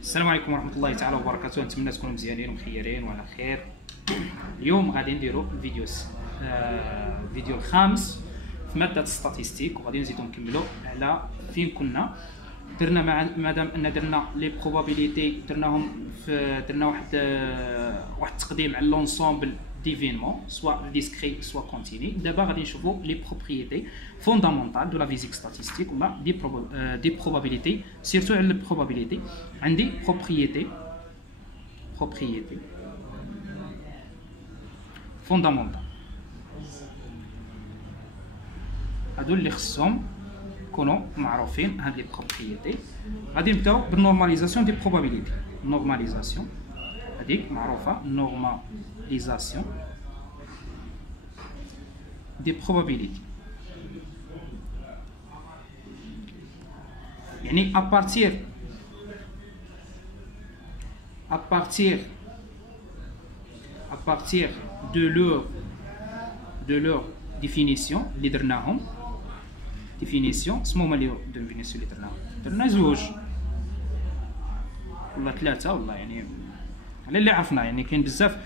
السلام عليكم ورحمة الله تعالى وبركاته. نتمنى تكونوا مزيانين ومخيرين وعلى خير. اليوم غادي نديرو الفيديو الخامس في مادة ستاتيستيك، وغادي نزيدو نكملو على فين كنا. درنا مادام ان درنا لي بروبابيليتي درنا واحد التقديم على لونسومبل ديفينمون سوا ديسكري سوا كونتيني. دابا غادي نشوفو لي بروبريتي فوندامونتال دو لا فيزيك ستاتيستيك ولا دي بروبابيليتي. سيرتو على البروبابيليتي عندي بروبريتي فوندامونتال، هادو اللي خصهم يكونوا معروفين. هاد لي بروبريتي غادي نبداو بالنورماليزاسيون دي بروبابيليتي. نورماليزاسيون هذيك معروفه، نورماليزاسيون دي بروبابيليتي يعني à partir de leur définition اللي درناهم. ديفينيسيون اسمو هما اللي ديفينيسيون اللي درنا زوج ولا ثلاثه ولا يعني على اللي عرفنا. يعني كاين بزاف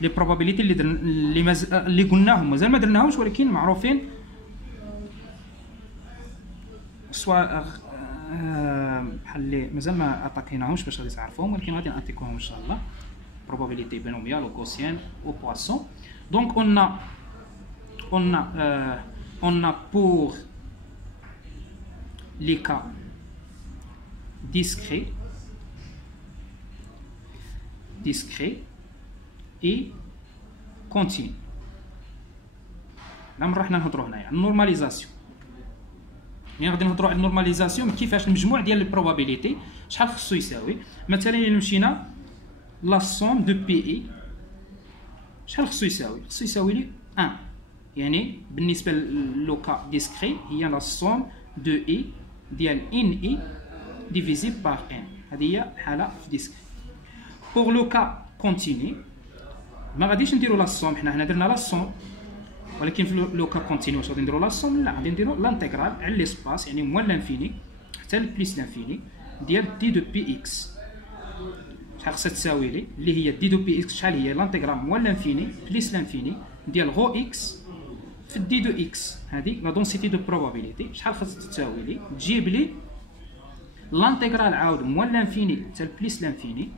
لي بروبابيليتي اللي قلناهم مازال ما درناهمش ولكن معروفين، سواء بحال اللي مازال ما اتاكيناهمش باش غادي تعرفوهم، ولكن غادي نعطيكم ان شاء الله. probabilité binomiale ou gaussienne ou poisson. Donc on a pour les cas discrets et continu. نعم رحنا نهضروا هنايا على النورماليزاسيون. يعني غادي نهضروا على النورماليزاسيون كيفاش المجموع ديال البروبابيليتي شحال خصو يساوي. مثلا الا مشينا لا سوم دو بي اي شحال خصو يساوي؟ خصو يساوي لي 1. يعني بالنسبه للوكا ديسكري هي لا سوم دو اي ديال ان اي ديفيزي بار ان. هذه هي الحاله في ديسكري. بوغ لوكا كونتيني ما غاديش نديرو لا سوم، حنا هنا درنا لا سوم، ولكن في لوكا كونتيني واش غادي نديرو لا سوم؟ لا، غادي نديرو لانتيغرال على ليسباس يعني موال لانفيني حتى لبليس لانفيني ديال دي دو بي اكس. شحال خصها تساوي لي؟ اللي هي دي دو بي اكس شحال هي؟ لانتيغرال موال لانفيني بليس لانفيني ديال غو اكس في دي دو اكس. هذه لا دونسيتي دو بروبابيليتي شحال خصها تساوي لي؟ تجيب لي لانتيغرال عاود موال لانفيني حتى بليس لانفيني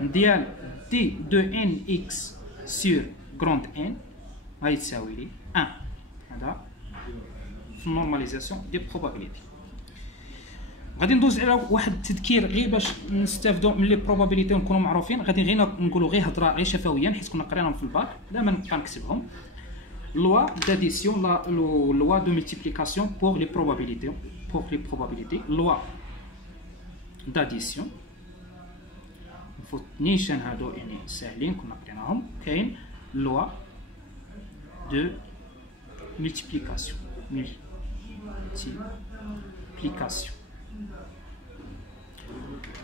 ديال دي دو ان اكس سور غروند ان غادي تساوي لي 1. هذا في النورماليزاسيون دي بروبابيليتي. غادي ندوز على واحد التذكير غير باش نستافدوا من لي بروبابيليتي ونكونوا معروفين. غادي غير نقولوا غير هضره غير شفويا حيت كنا قريناهم في الباك بلا ما نبقى نكتبهم. لوا داديسيون لوا دو ملتيبليكاسيون بور لي بروبابيليتي لوا داديسيون. المفروض نيشان هادو يعني ساهلين كنا قريناهم. كاين لوا دو ملتيبليكاسيون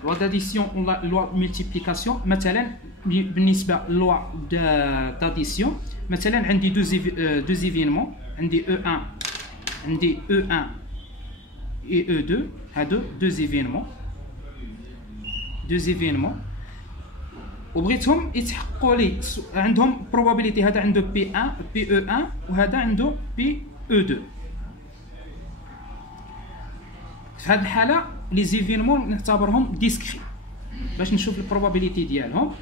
لوا داديسيون ولا لوا ملتيبليكاسيون. مثلا بالنسبه لوا داديسيون مثلا عندي دو زيفينمون، عندي E1 عندي E1 et E2. هادو دو زيفينمون وبغيتهم يتحققوا لي عندهم probability. هذا عنده بي E1 وهذا عنده بي E2. في هذه الحاله لي زيفينمون نعتبرهم ديسكري باش نشوف البروبابيليتي ديالهم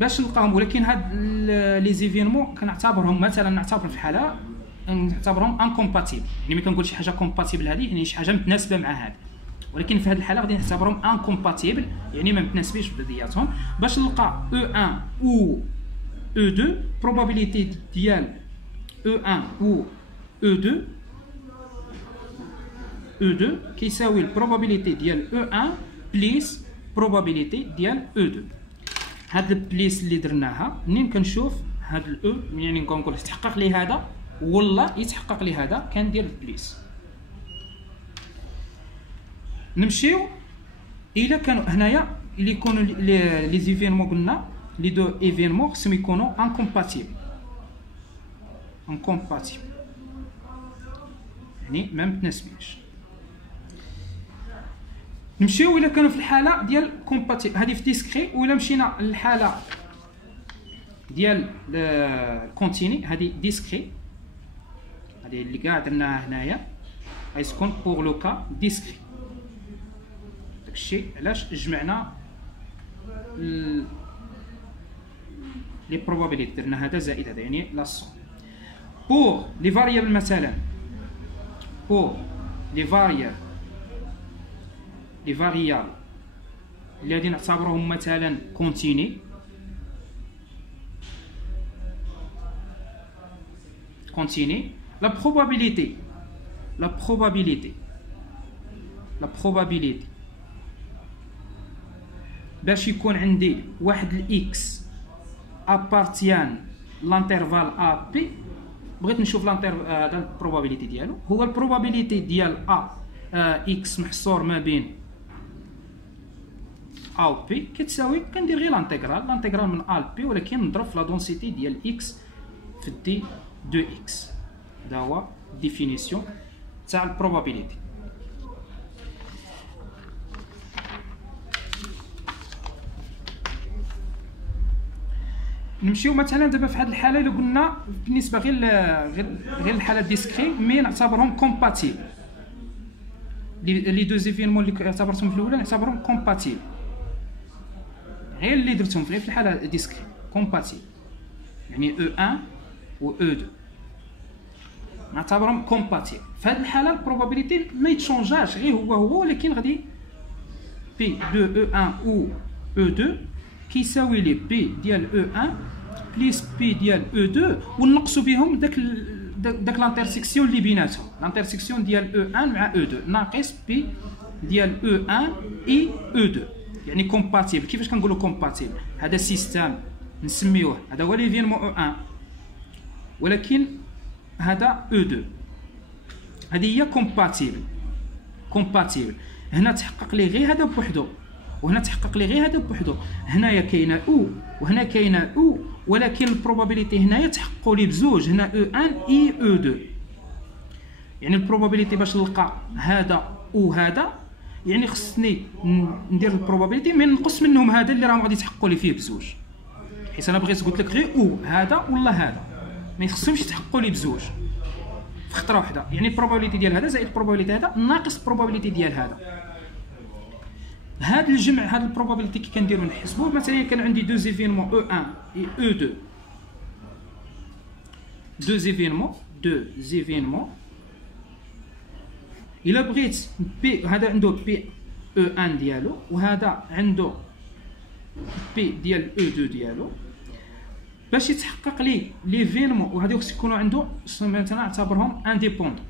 باش نلقاهم. ولكن هاد لي زيفينمون كنعتبرهم مثلا نعتبر في الحاله نعتبرهم انكومباتيبل. يعني ملي كنقول شي حاجه كومباتيبل هذه يعني شي حاجه متناسبه مع هذا، ولكن في هذه الحاله غادي نعتبرهم انكومباتيبل يعني ما متناسبينش بذاتهم. باش نلقى E1 و E2 probability ديال E1 و E2 كيساوي البروبابيليتي ديال E1 بليس probability ديال E2. هاد البليس اللي درناها منين كنشوف هاد الاو يعني كنقول يتحقق لي هذا ولا يتحقق لي هذا كندير البليس. نمشيو الا كانوا هنايا اللي يكونوا لي زيفينمون قلنا لي دو ايفينمون خصهم يكونوا انكومباتيبل يعني ما متناسبينش. نمشيو الى كانوا في الحاله ديال كومباتيبل، هذه في ديسكري. ولا مشينا للحاله ديال كونتيني، هذه ديسكري، هذه اللي كاع درناها هنايا غيكون بوغ لو كا ديسكري. داكشي علاش جمعنا لي بروبابيليتي، درنا هذا زائد هذا، يعني لا سوم. بوغ لي فاريابل مثلا، بوغ لي فاريابل اللي غادي نعتبروهم مثلا كونتيني، لا probabilité باش يكون عندي واحد الاكس ابارتيان لانترفال ا بي. بغيت نشوف هذا البروبابيليتي ديالو، هو البروبابيليتي ديال ا اكس محصور ما بين ا و بي كتساوي، كندير غير لانتيغرال من ا ل بي، ولكن نضرب في لا دونسيتي ديال اكس في دي 2 اكس. هذا هو ديفينيسيون تاع البروبابيليتي. نمشيو مثلا دابا في هذه الحاله اللي قلنا بالنسبه غير الحاله ديسكري، مي نعتبرهم كومباتيبل. لي دو زيفينمون اللي اعتبرتهم في الاولى نعتبرهم كومباتيبل، غير اللي درتهم في الحاله ديسكري كومباتيبل، يعني او1 و او2 نعتبرهم كومباتيبل. في هذه الحاله البروبابيليتي ما يتشونجاش، غير هو ولكن غادي بي دو او1 و او2 كيساوي لي بي ديال او1 بليس بي ديال او2، ونقصوا بهم داك لانترسيكسيون اللي بيناتهم، لانترسيكسيون ديال او1 مع او2 ناقص بي ديال او1 اي او2، يعني كومباتيبل. كيفاش كنقولوا كومباتيبل؟ هذا سيستم نسميوه، هذا هو ليفينمون او1 ولكن هذا او2، هذه هي كومباتيبل. هنا تحقق لي غير هذا بوحدو، وهنا تحقق لي غير هذا بوحدو. هنايا كاينه او وهنا كاينه او، ولكن البروبابيليتي هنايا تحققوا لي بزوج، هنا او1 اي او2. يعني البروبابيليتي باش نلقى هذا وهذا، يعني خصني ندير البروبابيليتي من نقص منهم هذا اللي راهم غادي يتحققوا لي فيه بزوج، حيت انا بغيت قلت لك غير او هذا ولا هذا، ما يخصهمش يتحققوا لي بزوج في خطره واحده. يعني البروبابيليتي ديال هذا زائد البروبابيليتي هذا ناقص البروبابيليتي ديال هذا. هذا الجمع، هذا البروبابيليتي كي كنديرو نحسبوه، مثلا كان عندي دو زيفينمون او1 و او2، دو زيفينمون الا بغيت بي، هذا عنده بي او1 ديالو وهذا عنده بي ديال او2 ديالو، باش يتحقق لي ليفينمون وهذو خص يكونوا عنده مثلا نعتبرهم انديبوندون،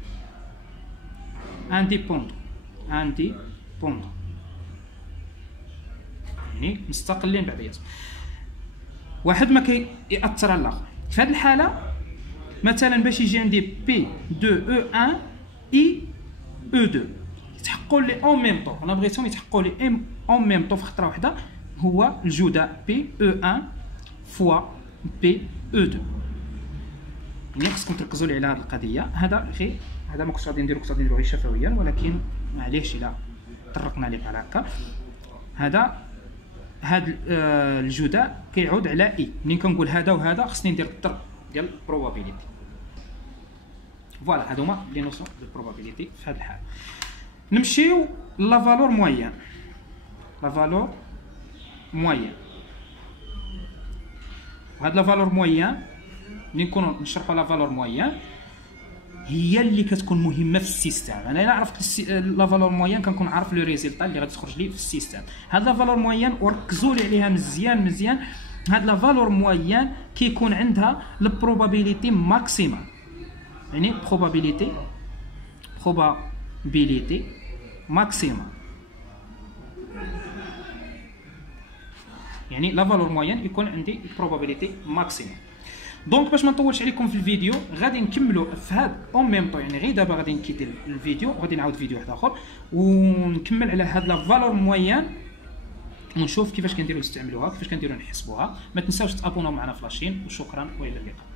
يعني مستقلين بعضياتهم، واحد ما كيأثر على الاخر. في هذه الحاله مثلا باش يجي عندي بي دو او1 اي او2 يتحققوا لي اون ميم طون، انا بغيتهم يتحققوا لي اون ميم طون في خطره واحده، هو الجداء بي او1 فوا بي او2. يعني خصكم تركزوا لي على هذه القضيه. هذا غير هذا ما كنتش غادي نديرو، كنت غادي نديرو غير شفويا، ولكن معليش الا طرقنا عليه بحال هكا. هذا الجداء كيعود على اي، منين كنقول هذا وهذا خصني ندير الطرق ديال البروبابيليتي. فوالا هادو هما لي نوسيون دو بروبابيليتي في هذه الحاله. نمشيو لا فالور موين. وهاد لا فالور موين ملي نكونوا نشرحوا لا فالور موين هي اللي كتكون مهمه في السيستم. انا الا عرفت لا فالور موين كنكون عارف لو ريزلتا اللي غادي تخرج لي في السيستم. هاد لا فالور موين وركزوا لي عليها مزيان. هاد لا فالور موين كيكون عندها البروبابيليتي ماكسيمال، يعني probabilité maximum، يعني لا فالور موين يكون عندي probability maximum. دونك باش ما نطولش عليكم في الفيديو غادي نكملوا في هاد اون ميم طون، يعني غير دابا غادي نكيت الفيديو وغادي نعاود فيديو واحد اخر ونكمل على هاد لا فالور موين ونشوف كيفاش كنديروا نستعملوها، كيفاش كنديروا نحسبوها. ما تنساوش تابوناو معنا في لاشين، وشكرا والى اللقاء.